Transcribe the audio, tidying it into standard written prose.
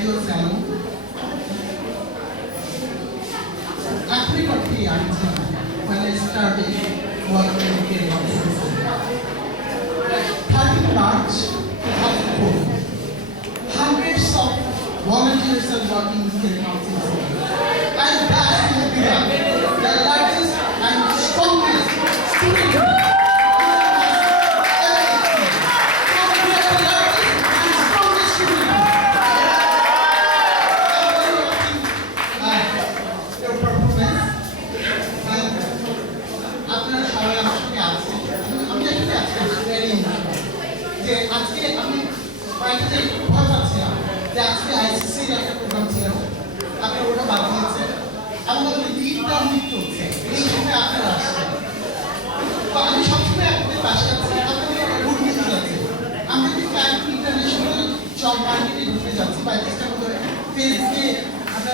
Hello, Samu. Actually, got the answer when I started working in Kerala. 30 March 2004. Hundreds of volunteers are working in Kerala. And that's the largest and strongest student. আজকে আমি বাড়িতে ভয় পাচ্ছিলাম যে আজকে আইসিসির একটা প্রোগ্রাম ছিল আপনার ওটা বাদ দিয়েছে আমাদের লিডটা উইক চলছে এই সময় আপনারা আসছেন তো আমি সবসময় আপনাদের পাশে আছি আপনাদের গুড নিউজ আছে আমরা কিন্তু ইন্টারন্যাশনাল জব মার্কেটে ঢুকতে যাচ্ছি বা চেষ্টা করে ফেসকে আমরা